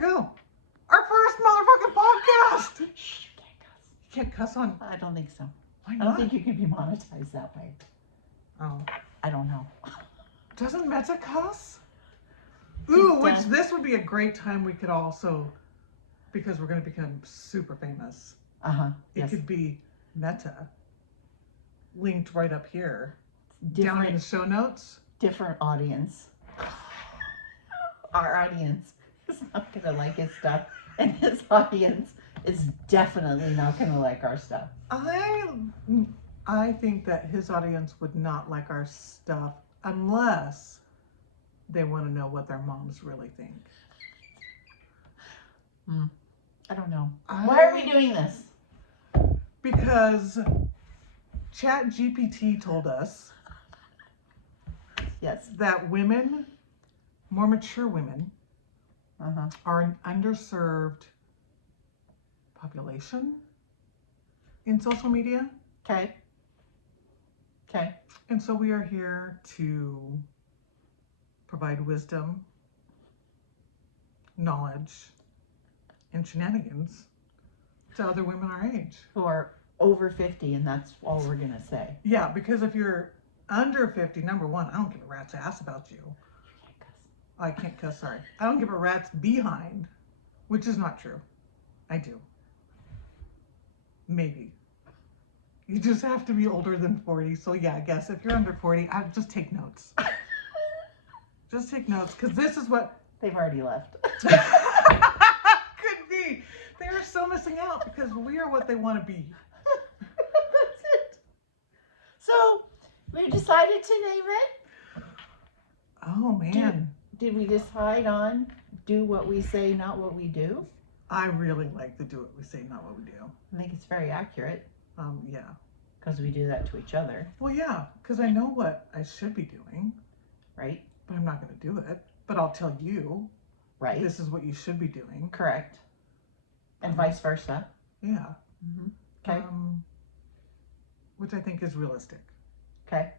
go. Our first motherfucking podcast. Shh, you can't cuss. You can't cuss on. I don't think so. Why I not? don't think you can be monetized that way. Oh. I don't know. Doesn't Meta cuss? Ooh, It which does. this would be a great time we could also, because we're going to become super famous. It Yes. could be Meta, linked right up here, down in the Different, show notes. different audience. Our audience is not gonna like his stuff, and his audience is definitely not gonna like our stuff. I think that his audience would not like our stuff unless they want to know what their moms really think. I don't know. Why are we doing this? Because ChatGPT told us Yes. that women, more mature women, Uh-huh. are an underserved population in social media. Okay. Okay. And so we are here to provide wisdom, knowledge, and shenanigans to other women our age. Who are over 50, and that's all we're gonna say. Yeah, because if you're under 50, number one, I don't give a rat's ass about you. I can't cuss, sorry. I don't give a rat's behind, which is not true. I do. Maybe. You just have to be older than 40. So yeah, I guess if you're under 40, just take notes. Just take notes, because this is what They've already left. could be. They are so missing out because we are what they want to be. That's it. So we decided to name it. Oh man, Did we decide on do what we say, not what we do? I really like to do what we say, not what we do. I think it's very accurate Yeah. because we do that to each other, Well, yeah, because I know what I should be doing, right? but I'm not going to do it. But I'll tell you, Right. this is what you should be doing. Correct. And vice versa. Yeah. Okay. Which I think is realistic. Okay.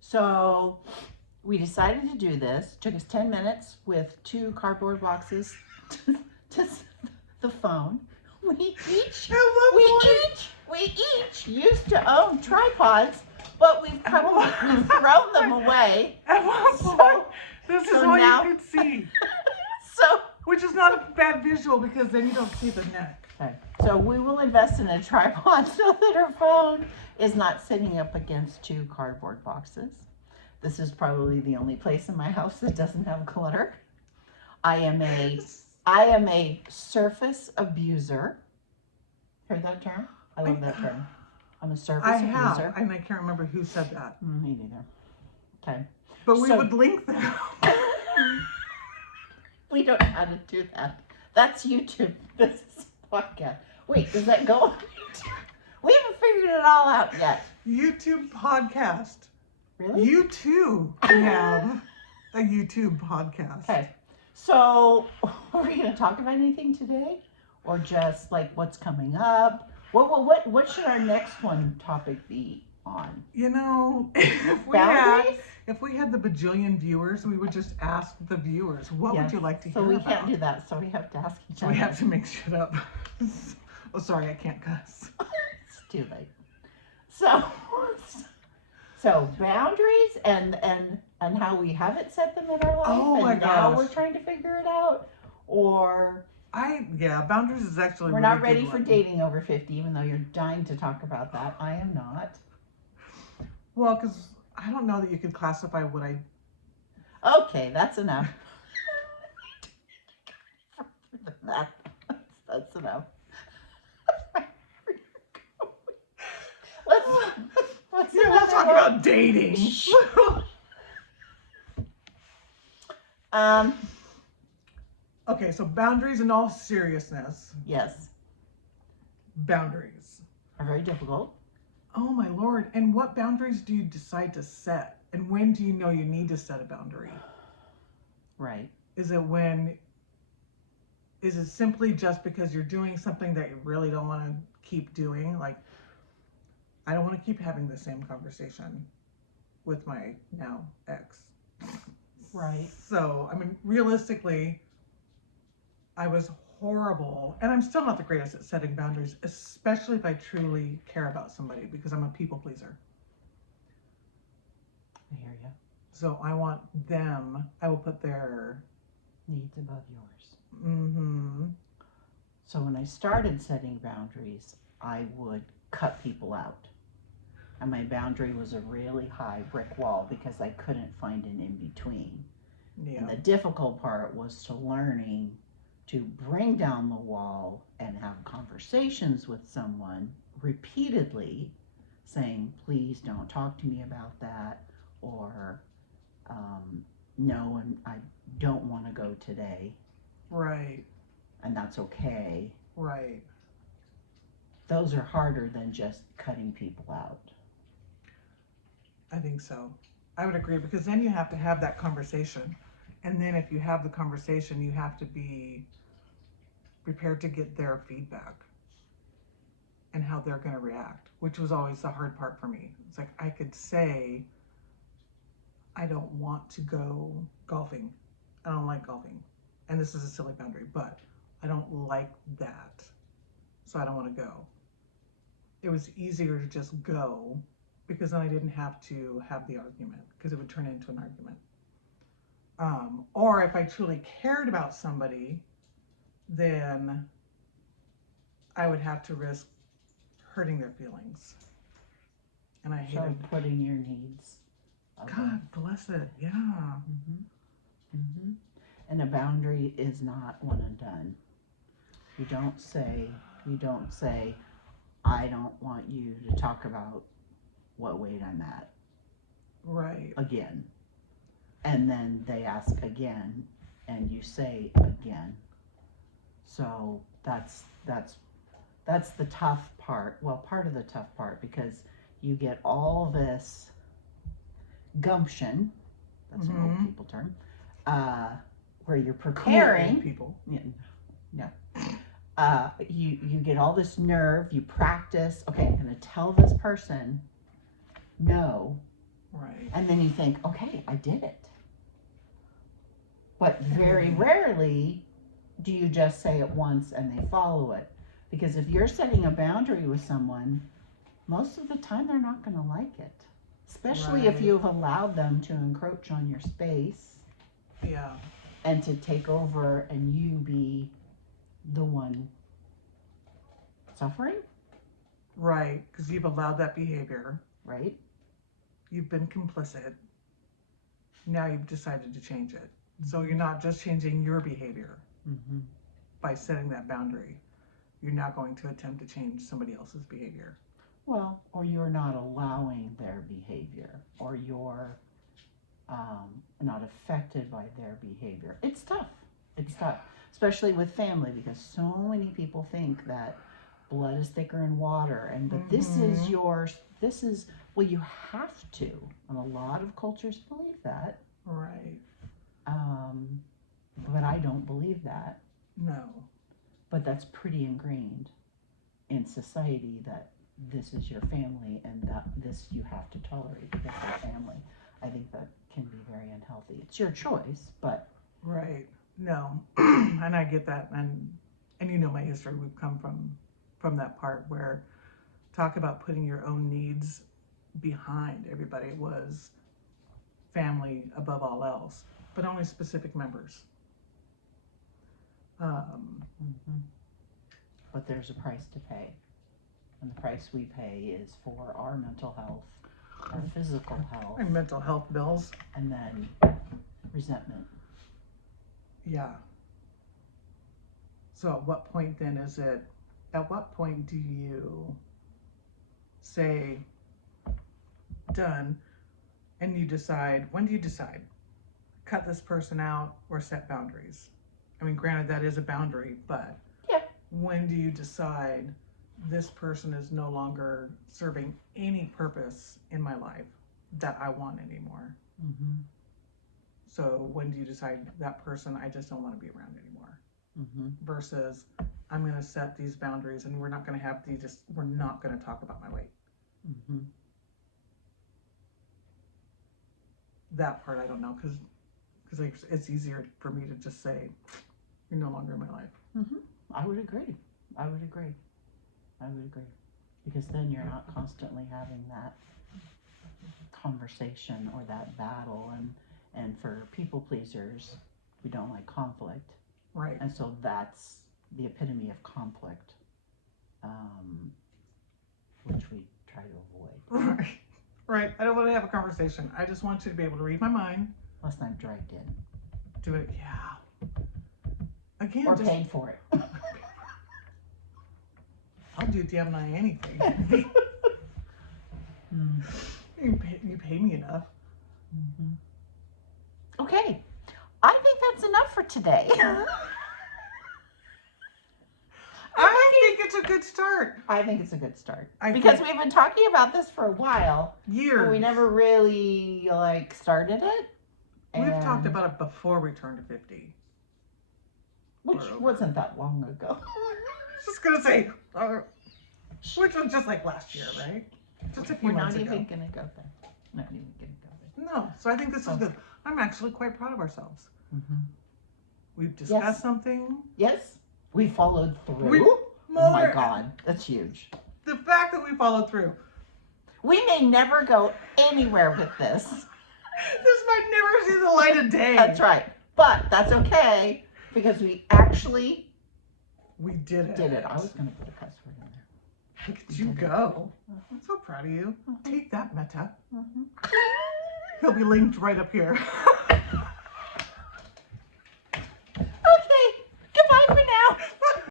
So we decided to do this. Took us 10 minutes with 2 cardboard boxes to the phone. We each used to own tripods, but we've thrown them away. At one point, this is all now- you could see. So Which is not a bad visual because then you don't see the neck. okay. So we will invest in a tripod so that our phone is not sitting up against 2 cardboard boxes. This is probably the only place in my house that doesn't have clutter. I am a surface abuser. Heard that term? I love that term. I'm a surface I abuser. have, and I can't remember who said that. Me neither. Okay. But we So- would link them. We don't know how to do that. That's YouTube. This is a podcast. Wait, does that go on YouTube? We haven't figured it all out yet. YouTube podcast. Really? You too can have a YouTube podcast. Okay. So, are we going to talk about anything today? Or just like what's coming up? What should our next one topic be on? You know, Boundaries? if we had the bajillion viewers, we would just ask the viewers, what would Yes. you like to hear So we about? can't do that. So we have to ask each So other. we have to make shit up. Oh, sorry, I can't cuss. It's too late. So boundaries and how we haven't set them in our life. Oh my and now gosh. we're trying to figure it out. Or Boundaries is actually we're a not really ready good for one. dating over 50, even though you're dying to talk about that. I am not. Well, because I don't know that you could classify what I. Okay, that's enough. That's enough. Let's Yeah, we'll talk about dating. Okay, so boundaries in all seriousness. Yes, Boundaries. are very difficult. Oh my lord. And what boundaries do you decide to set? And when do you know you need to set a boundary? Right. Is it simply just because you're doing something that you really don't want to keep doing? Like, I don't want to keep having the same conversation with my now ex. Right. So, I mean, realistically, I was horrible, and I'm still not the greatest at setting boundaries, especially if I truly care about somebody, because I'm a people pleaser. I hear you. So I want them, I will put their Needs above yours. mm-hmm. So when I started setting boundaries, I would cut people out. And my boundary was a really high brick wall because I couldn't find an in between. Yeah. And the difficult part was to learning to bring down the wall and have conversations with someone repeatedly saying, please don't talk to me about that, or no, and I don't want to go today, Right. and that's okay. Right. Those are harder than just cutting people out. I think so. I would agree, because then you have to have that conversation. And then if you have the conversation, you have to be prepared to get their feedback and how they're going to react, which was always the hard part for me. It's like I could say, I don't want to go golfing. I don't like golfing. And this is a silly boundary, but I don't like that. So I don't want to go. It was easier to just go, because then I didn't have to have the argument, because it would turn into an argument. Or if I truly cared about somebody, then I would have to risk hurting their feelings. And I hated. So putting your needs above. God bless it. Yeah. Mm-hmm. Mm-hmm. And a boundary is not one and done. You don't say, I don't want you to talk about what weight I'm at Right. again. And then they ask again, and you say again. So that's the tough part. Well, part of the tough part, because you get all this gumption. That's an old people term. Where you're preparing. Cool people. Yeah, no. You get all this nerve. You practice. Okay, I'm going to tell this person no. Right. And then you think, okay, I did it. But very rarely do you just say it once and they follow it. Because if you're setting a boundary with someone, most of the time they're not going to like it. Especially if Right. you've allowed them to encroach on your space. Yeah. And to take over and you be the one suffering. Right. Because you've allowed that behavior. Right. You've been complicit. Now you've decided to change it. So you're not just changing your behavior Mm-hmm. by setting that boundary. You're now going to attempt to change somebody else's behavior. Well, or you're not allowing their behavior, or you're not affected by their behavior. It's tough. It's tough, especially with family, because so many people think that blood is thicker than water, and but this is yours. This is, well, you have to, and a lot of cultures believe that. Right. But I don't believe that. No. But that's pretty ingrained in society, that this is your family and that this you have to tolerate because you're family. I think that can be very unhealthy. It's your choice, but Right. No. And I get that. And you know my history. We've come from that part where talk about putting your own needs behind everybody was family above all else, but only specific members. But there's a price to pay. And the price we pay is for our mental health, our physical health, And mental health bills. and then resentment. Yeah. So at what point then is it, at what point do you say done, and you decide, when do you decide? Cut this person out or set boundaries? I mean, granted, that is a boundary, but Yeah. when do you decide this person is no longer serving any purpose in my life that I want anymore? Mm-hmm. So when do you decide that person I just don't want to be around anymore? Mm-hmm. Versus I'm going to set these boundaries and we're not going to have we're not going to talk about my weight. Mm-hmm. That part I don't know, because it's easier for me to just say you're no longer in my life. I would agree. I would agree. I would agree. Because then you're not constantly having that conversation or that battle. And for people pleasers, we don't like conflict. Right. And so that's the epitome of conflict, which we try to avoid. Right. Right. I don't want to have a conversation. I just want you to be able to read my mind. Unless I'm dragged in. Do it. Yeah. Again, Or just, paid for it. I'll do damn nigh anything. You pay me enough. Okay. I think that's enough for today. I think it's a good start. I think it's a good start. I Because think- we've been talking about this for a while. Years. But we never really like started it. We've And- talked about it before we turned to 50. Which wasn't that long ago. Just gonna say, which was just like last year, right? Just a few We're months not ago. even gonna go there. Not even gonna go there. No, so I think this is good. I'm actually quite proud of ourselves. Mm-hmm. We've discussed Yes. something. Yes, we followed through. We- Oh my More- God, that's huge. The fact that we followed through. We may never go anywhere with this. This might never see the light of day. That's right. But that's okay because we actually We did it. did it. I was going to put a cuss word in there. Look at you go. I'm so proud of you. Take that, Meta. Mhm. He'll be linked right up here.